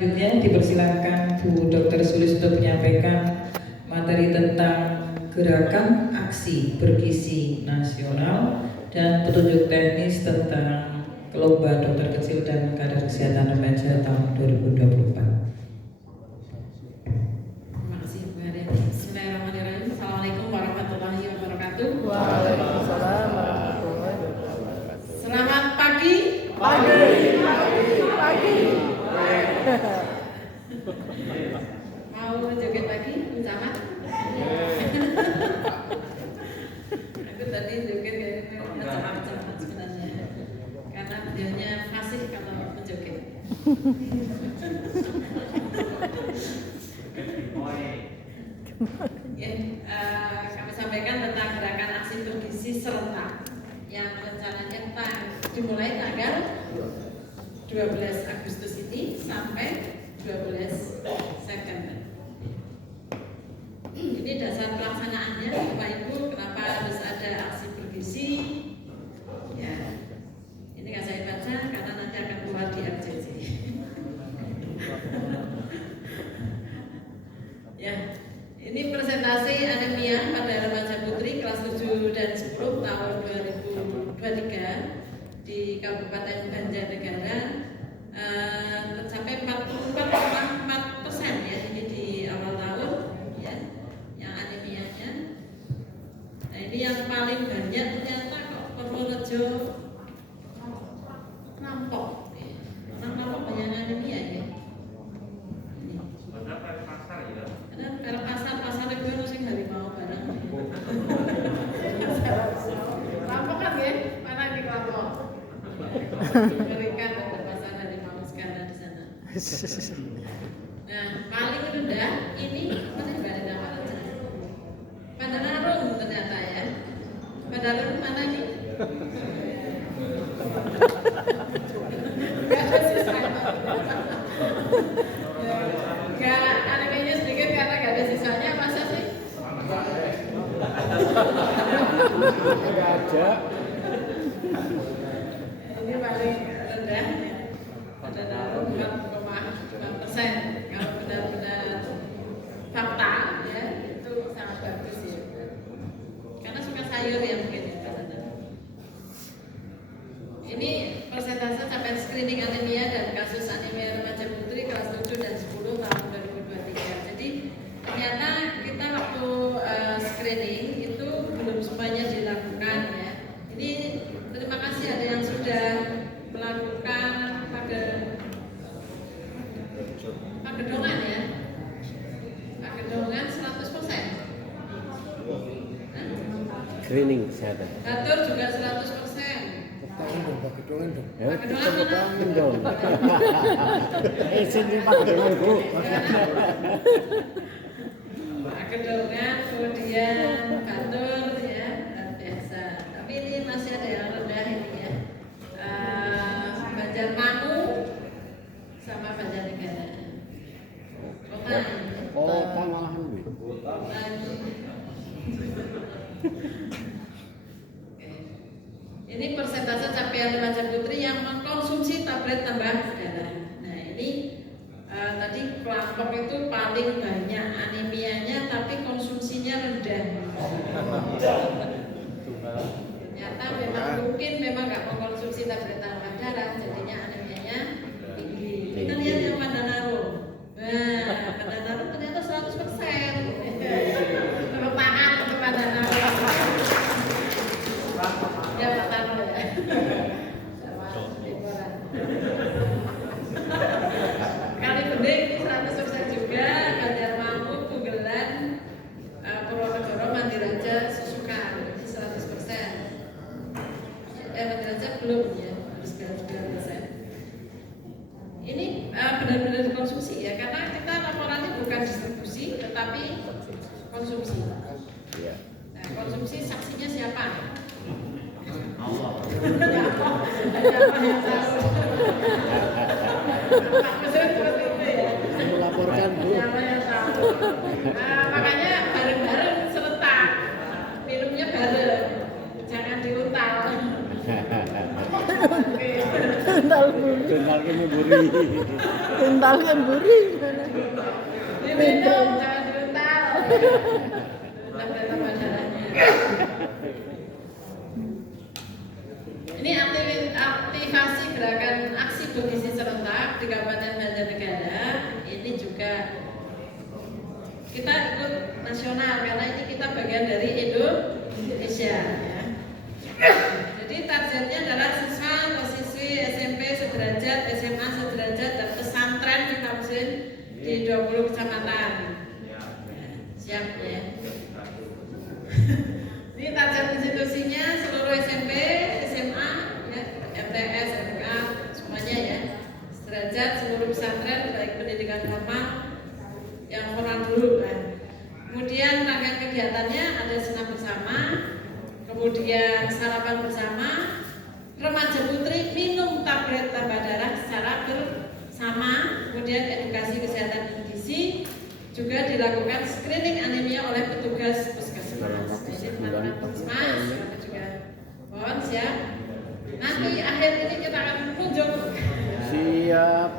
Selanjutnya dipersilakan Bu Dr. Sulis untuk menyampaikan materi tentang gerakan aksi bergizi nasional dan petunjuk teknis tentang lomba dokter kecil dan kader kesehatan remaja tahun 2024. Terima kasih Bu Heri. Bismillahirrahmanirrahim. Assalamualaikum warahmatullahi wabarakatuh. Waalaikumsalam warahmatullahi wabarakatuh. Selamat pagi. Pagi. Mau joget lagi, Bu Camat? Aku tadi joget kayaknya Camat sebenarnya, karena beliaunya fasih kalau menjoget. Kami sampaikan tentang gerakan aksi bergizi serentak yang rencananya dimulai tanggal 12 Agustus ini sampai 12 September. Ini dasar pelaksanaannya, Bapak Ibu, kenapa harus ada aksi bergizi? Ya, ini nggak saya baca karena nanti akan keluar di RCC. Ya, ini presentasi anemia pada remaja putri kelas 7 dan 10 tahun 2023 di Kabupaten Banjarnegara. Tercapai 44,4% ya, ini di awal tahun ya, yang anemianya. Nah, ini yang paling banyak ternyata kok Purworejo, Nampok. Orang Nampok banyak anemia ya. Karena pasar itu sing harimau barang. Lampok kan ya? Mana di Lampok? Mengerikan ada pasar harimau sekarang di sana. Nah, paling rendah ini mana Mbak nama aja? Pandanarung ternyata ya. Pandanarung mana nih? Gak ada sisa. Gak anemianya sedikit karena gak ada sisanya, masa sih? Enggak ada. Ini paling rendah ya. Ada naruh 4,5%. Kalau benar-benar fakta ya, itu sangat bagus ya. Karena suka sayur ya mungkin ya. Ini persentase capaian screening anemia dan kasus anemia remaja putri kelas 7 dan 10 tahun 2023. Jadi ternyata kita waktu screening itu belum semuanya dilakukan ya. Ini terima kasih ada yang sudah melakukan Pagedongan ya. Pagedongan 100%. Screening kesehatan. Batur juga 100%. Pagedongan dong. Ya, Pagedongan mana? tangan dong. Sini Pagedongan Bu. Pagedongan, kemudian Batur ya, biasa. Tapi ini masih ada yang rendah ini ya. Banjarmangu sama Banjarnegara. Kota. Kota malahan Bu. Ini persentase capaian remaja putri yang mengkonsumsi tablet tambah darah. Nah ini tadi kelompok itu paling banyak anemianya tapi konsumsinya rendah. Ternyata memang nggak mengkonsumsi tablet tambah darah, jadinya anemianya tinggi. Kita lihat yang Pandanarung. Nah, Pandanarung ternyata 100%. Tepuk tangan untuk Pandanarung. Ya Pak Tano ya. Sama Demoran. Kali Bening ini 100% juga. Banjarmangu, Pugelan, Purworejo, Mandiraja, Susukan ini 100%. Mandiraja belum ya, harus 9%. Ini benar-benar konsumsi ya, karena kita laporannya bukan distribusi, tetapi konsumsi. Nah, konsumsi saksinya siapa? Allah. Seperti itu ya. Melaporkan Bu. Makanya bareng-bareng serentak. Minumnya bareng. Jangan diuntal. Oke. Bental buri. Bental ke memburi. Bental kan buri. Diminum, jangan dibental. Bental badannya. Ini aktivasi gerakan aksi bergizi serentak di Kabupaten Banjarnegara. Ini juga kita ikut nasional karena ini kita bagian dari Indonesia. Ya. Jadi targetnya adalah siswa atau siswi SMP sederajat, SMA sederajat, dan pesantren di Tamsin di 20 kecamatan. Ya, siap ya. Ini target institusinya seluruh SMP, SMA, ya, MTS, MK, semuanya ya. Sederajat seluruh pesantren baik pendidikan formal yang formal dulu kan. Kemudian rangkaian kegiatannya ada senam bersama, kemudian sarapan bersama, remaja putri minum tablet tambah darah secara bersama, kemudian edukasi kesehatan dan gizi, juga dilakukan screening anemia oleh petugas puskesmas. Jadi teman-teman puskesmas juga mohon siap. Nanti akhir ini kita akan kunjung. Siap.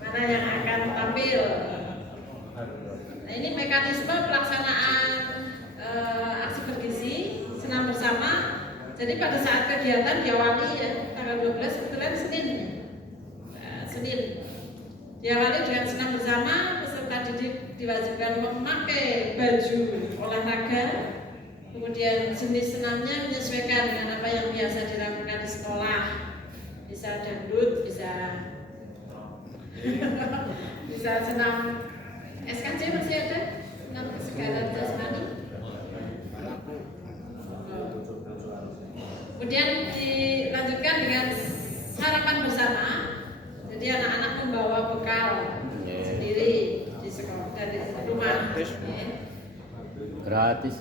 Mana yang akan tampil? Nah, ini mekanisme pelaksanaan aksi bergizi senam bersama. Jadi pada saat kegiatan diawali ya tanggal 12 kebetulan Senin. Senin diawali dengan senam bersama, peserta didik diwajibkan memakai baju olahraga. Kemudian jenis senamnya menyesuaikan dengan apa yang biasa dilakukan di sekolah. Bisa dangdut, bisa bisa senam SKJ masih ada, senam kesegaran jasmani. Kemudian dilanjutkan dengan sarapan bersama. Jadi anak-anak membawa bekal sendiri di sekolah dari rumah. Gratis.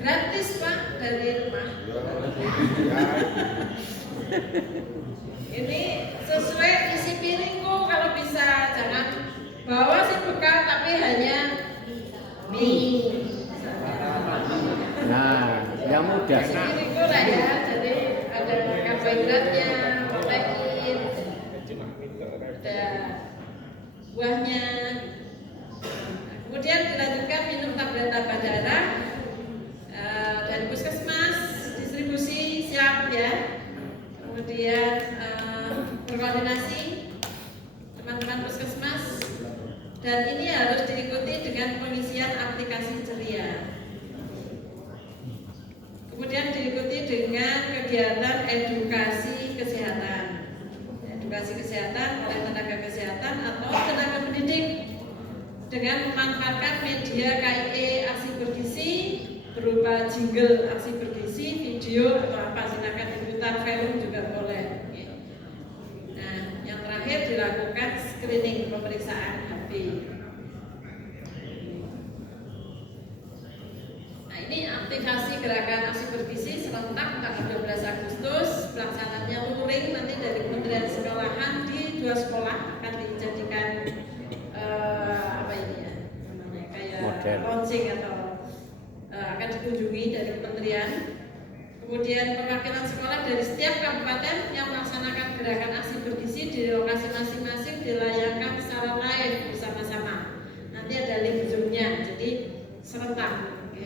Gratis Pak dari rumah. Ini sesuai isi piringku, kalau bisa jangan bawa sih bekal tapi hanya mie. Nah, yang mudah. Isi piringku lah ya, jadi ada karbohidratnya, protein, ada buahnya. Kemudian dilanjutkan minum tablet tambah darah dari puskesmas, distribusi siap ya. Kemudian berkoordinasi teman-teman puskesmas, dan ini harus diikuti dengan pengisian aplikasi ceria. Kemudian diikuti dengan kegiatan edukasi kesehatan oleh tenaga kesehatan atau tenaga pendidik dengan memanfaatkan media KIE aksi bergizi berupa jingle aksi bergizi, video atau apa, silakan diputar film juga boleh. Nah, yang terakhir dilakukan screening pemeriksaan HB. Nah, ini aktivasi gerakan aksi bergizi serentak tanggal 12 Agustus, pelaksanaannya luring nanti dari Kementerian Sekolahan di 2 sekolah akan dijadikan apa ini ya namanya kayak model launching atau akan dikunjungi dari kementerian. Kemudian perwakilan sekolah dari setiap kabupaten yang melaksanakan gerakan aksi bergizi di lokasi masing-masing dilayangkan secara live bersama-sama. Nanti ada link Zoom-nya, jadi serentak. Oke.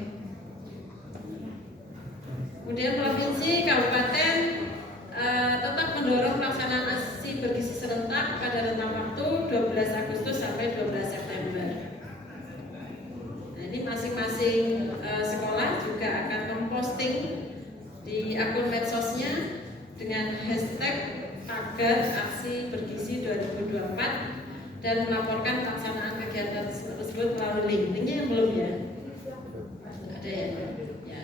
Kemudian provinsi, kabupaten tetap mendorong pelaksanaan aksi bergizi serentak pada rentang waktu 12 Agustus sampai 12 September. Nah, ini masing-masing sekolah juga akan memposting di akun medsosnya dengan hashtag tagar aksi bergizi 2024 dan melaporkan pelaksanaan kegiatan tersebut melalui link. Linknya yang belum ya? Ada ya? Ya.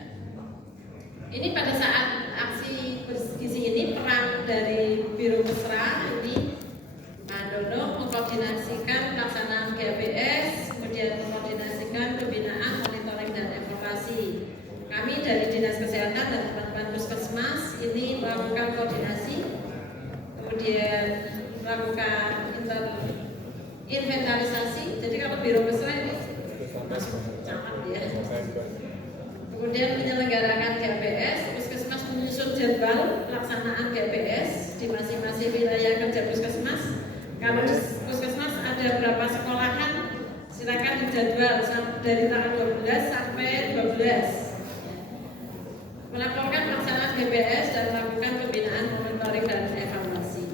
Ini pada saat aksi bergizi ini peran dari Biro Mesra ini Pak Dono mengkoordinasikan pelaksanaan GABS, kemudian mengkoordinasikan pembinaan, monitoring dan evaluasi. Kami dari Dinas Kesehatan dan teman-teman puskesmas ini melakukan koordinasi, kemudian melakukan inventarisasi. Jadi kalau Biro Mesra ini masuk camat ya. Kemudian menyelenggarakan GABS, puskesmas Puskesmas menyusun jadwal pelaksanaan GPS di masing-masing wilayah kerja Puskesmas. Kalau di Puskesmas ada berapa sekolahan, silakan dijadwal dari tanggal 12 sampai 12. Melaporkan pelaksanaan GPS dan melakukan pembinaan, monitoring dan evaluasi.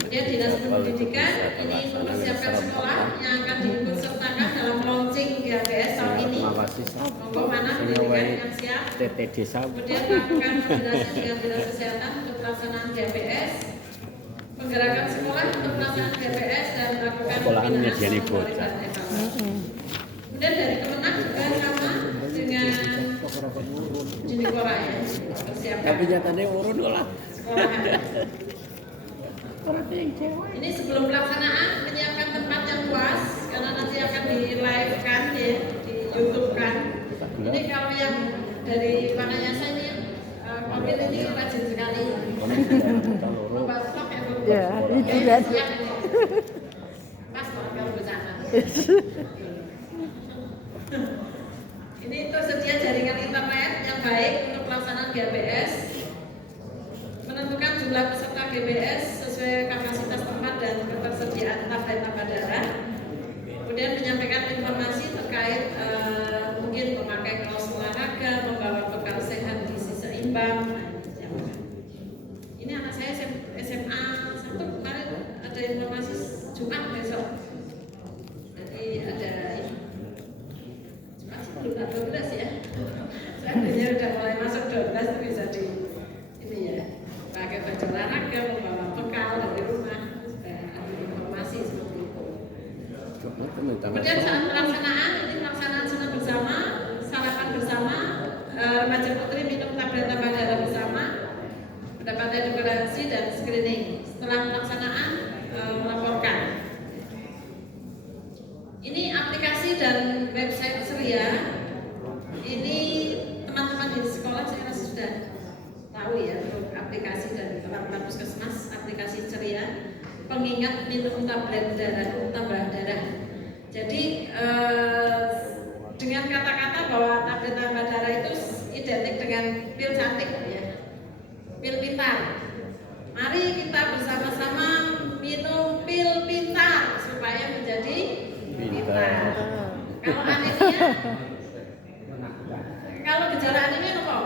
Kemudian Dinas Pendidikan ini mempersiapkan sekolah yang akan diikut sertakan dalam launching GPS tahun ini. Monggo mana pendidikan yang siap. Kemudian melakukan koordinasi dengan Dinas Kesehatan untuk pelaksanaan GPS, penggerakan sekolah untuk pelaksanaan GPS dan melakukan pembinaan, monitoring dan evaluasi. Kemudian dari Kemenag juga sama dengan Jinipora ya, persiapkan. Tapi nyatanya urun lah. Sekolahan. Ini sebelum pelaksanaan menyiapkan tempat yang luas karena nanti akan di live kan ya, di YouTube kan. Ini kalau yang dari mananya saya ini mobil ini rajin sekali. Membawa stok ya Bu. Ya, itu kan. Pas banget kalau bercanda. Ini tersedia jaringan internet yang baik untuk pelaksanaan GPS. Menentukan jumlah peserta GPS sesuai kapasitas tempat dan ketersediaan tablet tambah darah. Kemudian menyampaikan informasi terkait mungkin memakai kaos olahraga, membawa bekal sehat gizi seimbang. Ini anak saya SMA 1 kemarin ada informasi Jumat besok. Jadi ada Jumat belum 12 ya. Saya udah mulai masuk 12 itu bisa di ini ya. Pakai baju olahraga, membawa bekal dari rumah, sudah ada informasi seperti itu. Kemudian saat pelaksanaan, ini pelaksanaan senam bersama, sarapan bersama, remaja putri minum tablet tambah darah bersama, mendapat edukasi dan screening. Setelah pelaksanaan, melaporkan. Ini aplikasi dan website Ceria. Ini teman-teman di sekolah saya rasa sudah tahu ya untuk aplikasi dan teman-teman Puskesmas, aplikasi Ceria, pengingat minum tablet darah tambah darah. Jadi dengan kata-kata bahwa tablet tambah darah itu identik dengan pil cantik ya, pil pintar. Mari kita bersama-sama minum pil pintar supaya menjadi pintar. Kalau anemia, kalau gejala anemia apa?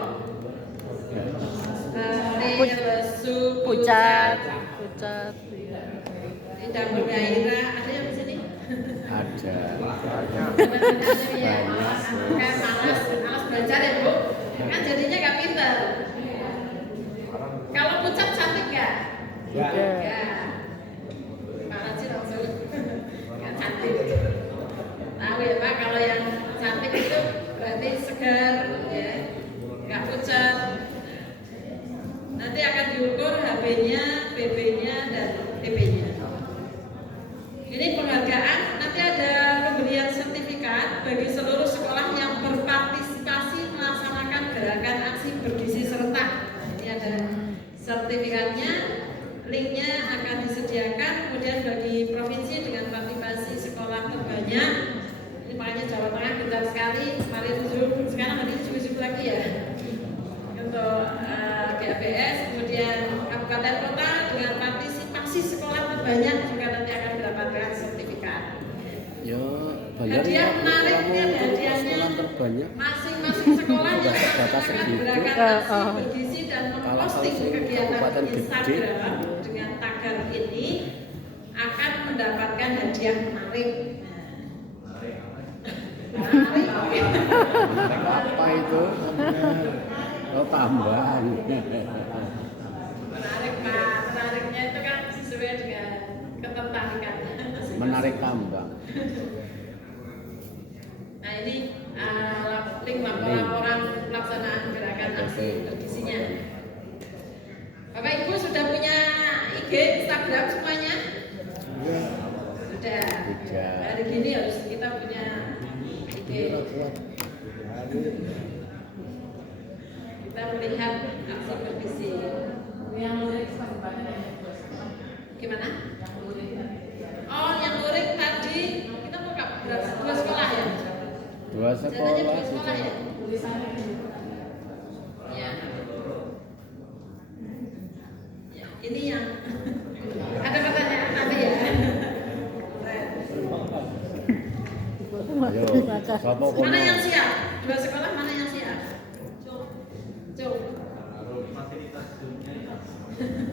Lesu, Pucat. tidak bergairah. Ada yang di sini? Ada. Kayak malas belajar ya Bu. Kan jadinya nggak pintar. Kalau pucat cantik nggak? Ya. Pak Raji langsung nggak cantik. Tahu ya Pak, kalau yang cantik itu berarti segar, ya, nggak pucat. Nanti akan diukur HB-nya, BB-nya, dan TB-nya. Ini penghargaan, nanti ada pemberian sertifikat bagi seluruh sekolah yang berpartisipasi melaksanakan gerakan aksi bergizi serentak. Ini ada sertifikatnya, linknya akan disediakan. Kemudian bagi provinsi dengan partisipasi sekolah terbanyak, ini makanya Jawa Tengah gencar sekali. Kemarin 7, sekarang hari 7 lagi ya untuk GAPS. Kemudian kabupaten kota dengan partisipasi sekolah terbanyak juga nanti akan mendapatkan sertifikat. Ya, banyak Hadiah menariknya, hadiahnya terbanyak. masing-masing sekolah yang melaksanakan gerakan aksi bergizi dan memposting kegiatan Instagram dengan tagar ini akan mendapatkan hadiah menarik. Menarik. Apa itu? Oh, tambahan. Menarik Pak, menariknya itu kan sesuai dengan ketertarikan. Menarik tambang. Nah ini link laporan pelaksanaan gerakan aksi bergizinya. Bapak Ibu sudah punya IG, Instagram semuanya? Sudah. Hari gini harus kita punya IG. Kita melihat aksi bergizi. Gimana? Oh, yang luring tadi kita mau berapa? 2 sekolah ya? 2 sekolah. Jangannya 2 sekolah ya? Ya. Sopo Mana yang kono? siap? Dua sekolah mana yang siap? Cuk.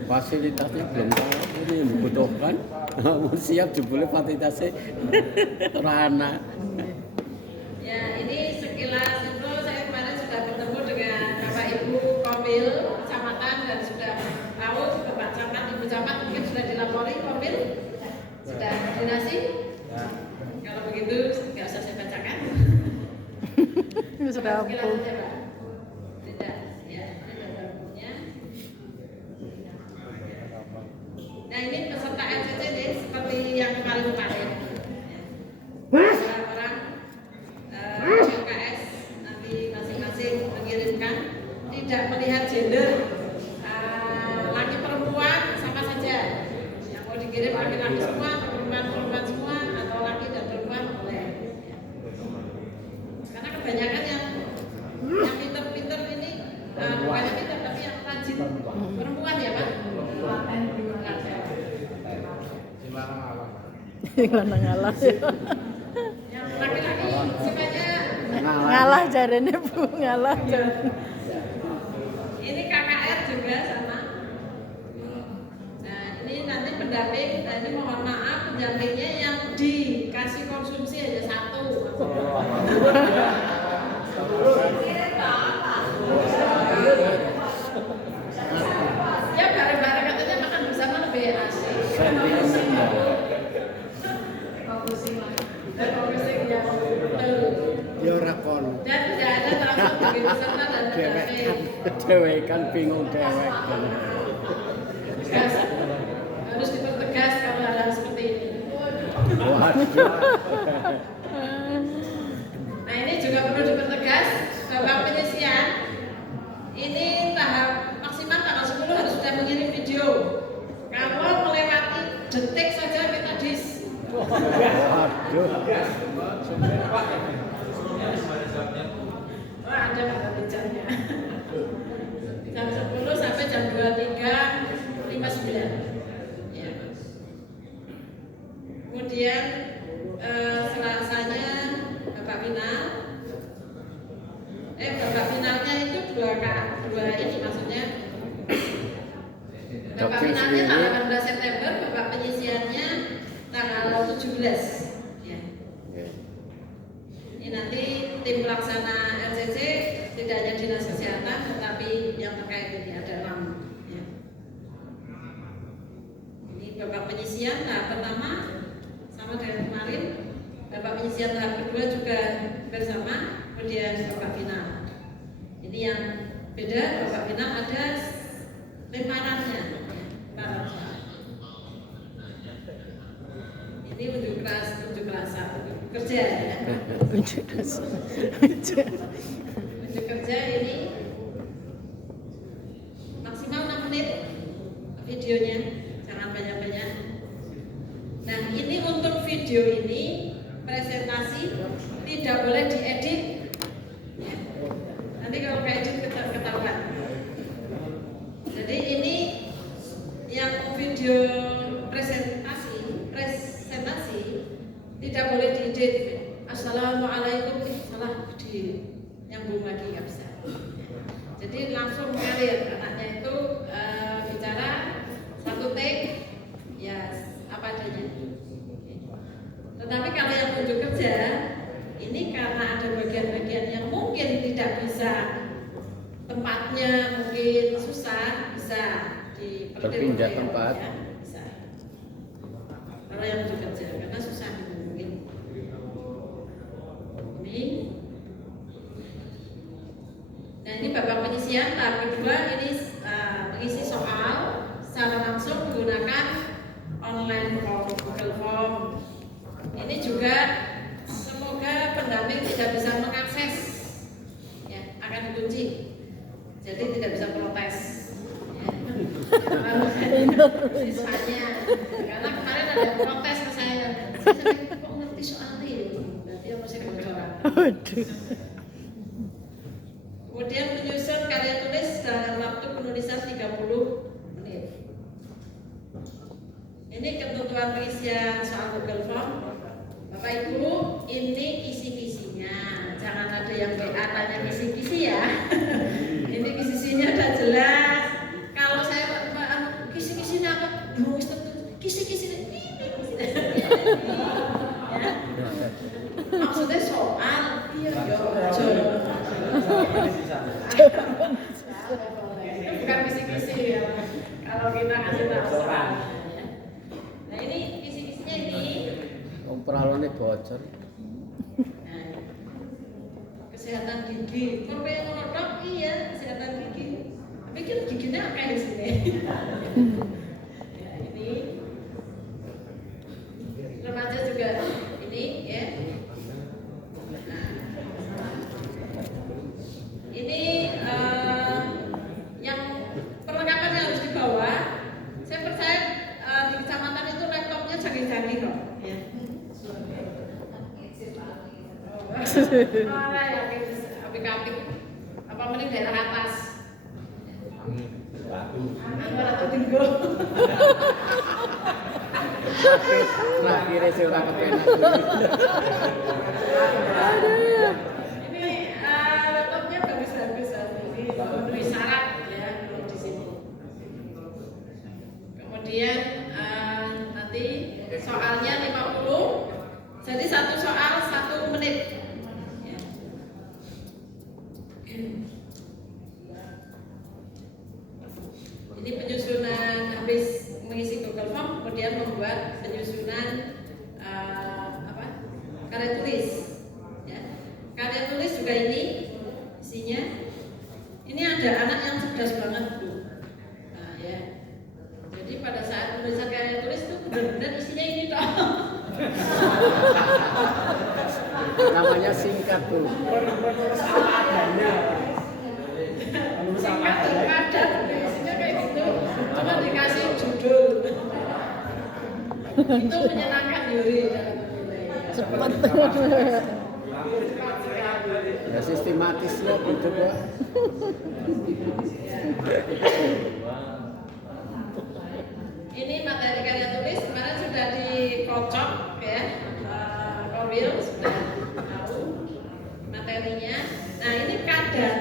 Fasilitasnya belum tahu ini yang dibutuhkan. Siap jebule fasilitasnya rana. Ya, ini sekilas info saya kemarin sudah bertemu dengan Bapak Ibu Komil Kecamatan dan sudah tahu Bapak Camat, Ibu Camat mungkin sudah dilapori Komil sudah koordinasi. Kalau begitu nggak usah saya bacakan. Sudah Sekilas ampun. saja, Pak. Tidak, ya, ini ada bukunya. Nah ini peserta LCC nih seperti yang kemarin-kemarin. Orang LKS nanti masing-masing mengirimkan tidak melihat gender, laki perempuan sama saja. Yang mau dikirim laki-laki semua, atau perempuan semua, atau laki dan perempuan boleh. Karena kebanyakan yang pinter-pinter ini bukannya pinter tapi yang rajin perempuan ya Pak. Gimana ngalah ya? Yang laki-laki sukanya Ngalah jarene Bu, ngalah jarene. ini KKR juga sama. Nah ini nanti pendamping, nah ini mohon maaf pendampingnya yang dikasih konsumsi hanya satu. Ya bareng-bareng katanya makan bersama lebih asik. Sentimen ya. Focusing ya. Ya ora kon. Dan tidak ada langsung bagi peserta dan pendamping. Dewekan bingung dewek. Tegas. Harus dipertegas kalau hal seperti ini. Waduh. Nah ini juga perlu dipertegas Bapak penyisian. Ini tahap maksimal tanggal 10 harus sudah mengirim video. Kalau melewati detik saja minta dis. Waduh. Oh ada kata bicaranya. Jam 10 sampai jam 23.59. Ya. Kemudian selasanya Bapak final. Bapak finalnya itu dua ini maksudnya. Bapak Dokter finalnya sendiri. tanggal 18 September, Bapak penyisiannya tanggal 17. Ya. Ini nanti tim pelaksana LCC tidak hanya dinas kesehatan, tetapi yang terkait ini ada 6. Ya. Ini Bapak penyisian tahap pertama sama dengan kemarin. Bapak penyisian tahap kedua juga bersama, kemudian Bapak final. Ini yang beda, Bapak final ada lemparannya. Lemparan soal. Ini unjuk rasa kerja ya. Unjuk rasa. Unjuk kerja ini maksimal 6 menit videonya, jangan banyak-banyak. Nah ini untuk video ini presentasi tidak boleh diedit. Ya. Nanti kalau keedit ketahuan. Jadi ini yang video presentasi tidak boleh diedit. Assalamualaikum, salah di nyambung lagi nggak bisa. Jadi langsung mengalir anaknya itu bicara satu take ya apa adanya. Tetapi kalau yang unjuk kerja ini karena ada bagian-bagian yang mungkin tidak bisa tempatnya mungkin susah bisa Berpindah tempat. ya, bisa. Kalau yang unjuk kerja karena susah mungkin. Ini. Nah ini Bapak penyisian tahap kedua ini mengisi soal secara langsung menggunakan online form, Google Form. Ini juga semoga pendamping tidak bisa mengakses, ya akan dikunci, jadi tidak bisa protes. Siswanya, karena kemarin ada yang protes ke saya kok ngerti soal ini, berarti aku masih bocoran. Waduh. Kemudian menyusun karya tulis dalam waktu penulisan 30 menit. Ini ketentuan pengisian soal Google Form. Bapak Ibu, ini isi-isinya. tanya kisi-kisi ya. Ini kisi-kisinya udah jelas. Kalau saya kisi-kisinya apa? Kisi-kisi ini. Ya. Maksudnya soal iya yo aja. Itu bukan kisi-kisi ya. Kalau kita kasih tahu soal. Nah ini kisi-kisinya ini. Peralonnya bocor. Nah, kesehatan gigi. Kalau yang ngono iya kesehatan gigi. Tapi kan giginya kayak di sini. Ya, ini remaja juga ini ya. Ini yang perlengkapan yang harus dibawa. Saya percaya di kecamatan itu laptopnya canggih-canggih kok. Ya. Malah ya, apik-apik. Apa mending daerah atas? Anggur atau tinggal? Terakhirnya sih orang kepenak. Ini laptopnya bagus-bagus, jadi memenuhi syarat ya di sini. Kemudian nanti soalnya 50, jadi satu soal 1 menit. Ya. Ini penyusunan habis mengisi Google Form, kemudian membuat penyusunan karya tulis. Ya. Karya tulis juga ini isinya. Ini ada anak yang cerdas banget Bu. Nah ya. Jadi pada saat menulis karya tulis itu benar-benar isinya ini toh. Namanya singkat tuh. Singkat dan padat, isinya kayak gitu. Cuma dikasih judul. Itu menyenangkan Yuri dalam menilai. Cepat. Ya sistematis loh gitu kok. Ini materi karya tulis kemarin sudah dikocok ya. Korwil sudah tahu materinya. Nah ini kadang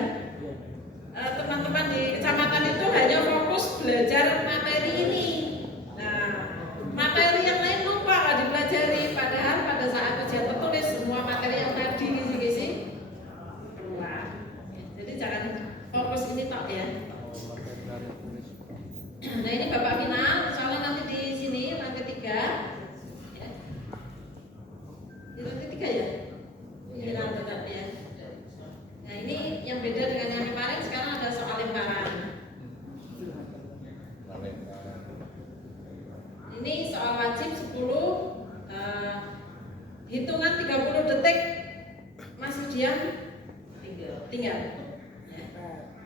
teman-teman di kecamatan itu hanya fokus belajar materi ini. Nah materi yang lain lupa nggak dipelajari. Padahal pada saat ujian tertulis semua materi yang tadi kisi-kisi keluar. Jadi jangan fokus ini tok ya. Nah ini Bapak final, soalnya nanti di sini lantai 3 ya. Di lantai 3 ya? Final tetap ya. Nah ini yang beda dengan yang kemarin, sekarang ada soal lemparan. Ini soal wajib 10 hitungan 30 detik masih diam tinggal ya.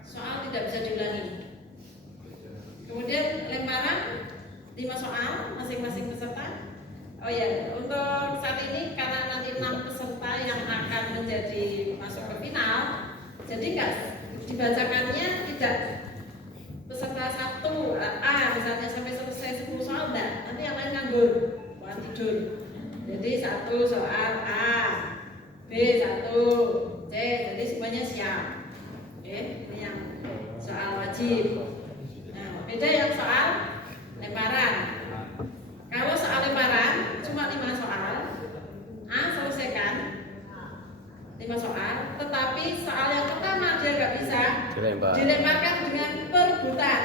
Soal tidak bisa diulangi. Kemudian lemparan 5 soal masing-masing peserta. Oh ya, untuk saat ini karena nanti 6 peserta yang akan menjadi masuk ke final, jadi enggak dibacakannya tidak peserta 1 A misalnya sampai selesai 10 soal enggak, nanti yang lain nganggur, bukan tidur. Jadi 1 soal A, B 1, C, jadi semuanya siap. Oke, ini yang soal wajib. Beda yang soal lemparan. Kalau soal lemparan cuma 5 soal, A selesaikan 5 soal, tetapi soal yang pertama dia nggak bisa dilemparkan dengan perebutan.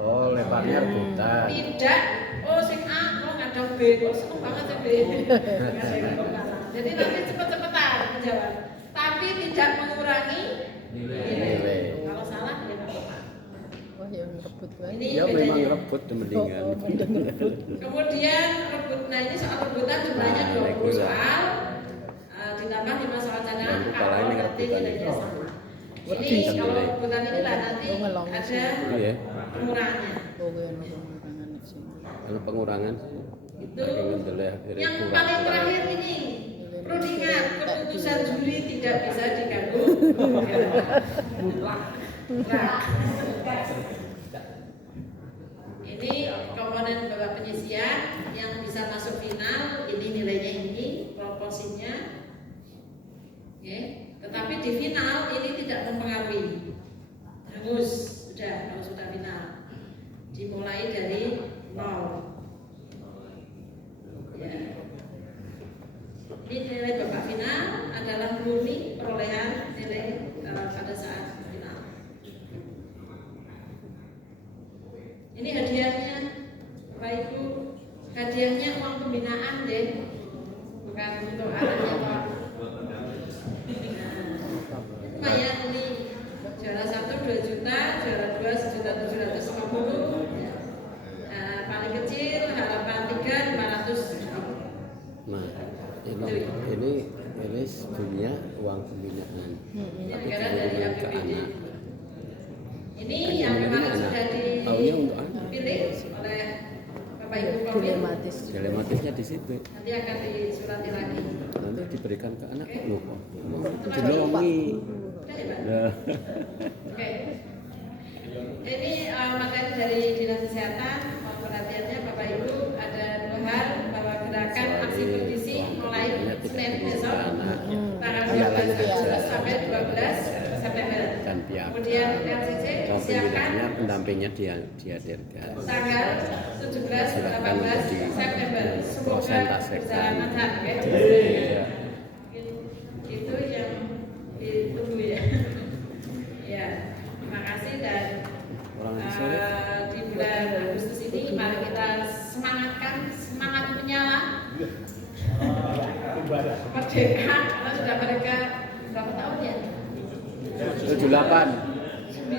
Oh, lemparnya rebutan. Tidak, oh sing A, oh ngadang B, oh seneng banget ya B. Jadi nanti cepet-cepetan menjawab, tapi tidak mengurangi nilai. Kalau salah ya nggak apa-apa. Wah yang rebut banget. Ini Ya bedanya. memang rebut mendingan. Kemudian rebut, nah ini soal rebutan jumlahnya 20 soal, ditambah 5 soal cadangan kalau nanti nilainya sama. Ini kalau rebutan inilah nanti ada pengurangannya. Oh yang pengurangan di sini. Kalau pengurangan Itu yang paling terakhir ini. Perlu diingat, keputusan juri tidak bisa diganggu. Nah, ini komponen babak penyisian yang bisa masuk final, ini nilainya ini, proporsinya. Oke, tetapi di final ini tidak mempengaruhi. Hangus, sudah kalau sudah final. Dimulai dari nol. Ya. Ini nilai babak final adalah murni perolehan nilai pada saat final. Ini hadiahnya, Bapak Ibu, hadiahnya uang pembinaan deh, bukan untuk anaknya Pak. Lumayan ini, juara 1 2 juta, juara 2 1.750.000, paling kecil harapan 3 500. Nah, ini sebenarnya uang pembinaan. Ini Tapi anggaran dari diberikan ke APBD. anak. Ini yang kemarin sudah Taunya untuk anak. dipilih oleh Bapak Ibu Komin. Dilematis. Dilematisnya di situ. Nanti akan disurati lagi. Nanti diberikan ke anak loh. Oke. Dilongi. Udah ya, Pak? Nah, Oke. Ini materi dari Dinas Kesehatan. Mohon perhatiannya Bapak Ibu, ada 2 hal bahwa gerakan aksi bergizi mulai Senin besok tanggal 12 Agustus sampai 12 September. dan pihak Kemudian RCC siapkan pembinanya pendampingnya dihadirkan. tanggal 17 18 September. Semoga Prosentasekan. berjalan lancar. Oke. Iya. Itu yang ditunggu ya. Ya, terima kasih dan Orang sore. di bulan Agustus ini mari kita semangatkan, semangat menyala merdeka karena sudah mereka berapa tahun ya? 78 9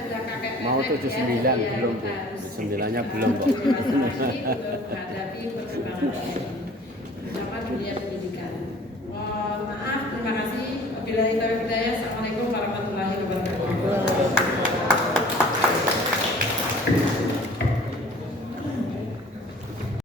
sudah kakek mau 79 ya, belum kita Bu. harus 9-nya belum kok. dewasa lagi untuk menghadapi perkembangan.